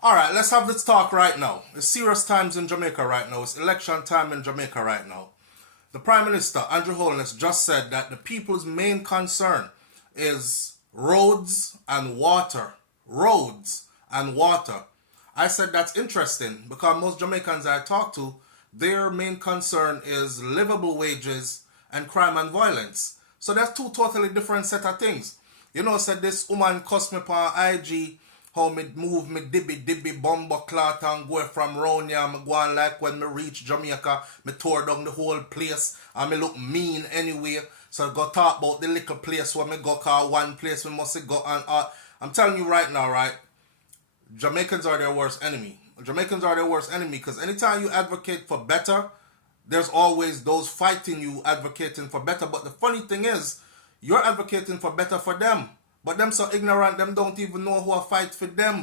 All right, let's have this talk right now. It's serious times in Jamaica right now. It's election time in Jamaica right now. The Prime Minister, Andrew Holness, just said that the people's main concern is roads and water. Roads and water. I said that's interesting because most Jamaicans I talk to, their main concern is livable wages and crime and violence. So that's two totally different set of things. You know, said this woman cuss me on IG how me move me dibby bomber clot and go from round here. Me go on like when me reach Jamaica, me tore down the whole place and me look mean anyway. So I go talk about the little place where me go, cause one place we must go and I'm telling you right now, right? Jamaicans are their worst enemy. Jamaicans are their worst enemy because anytime you advocate for better, there's always those fighting you advocating for better. But the funny thing is, you're advocating for better for them. But them so ignorant, them don't even know who fight for them.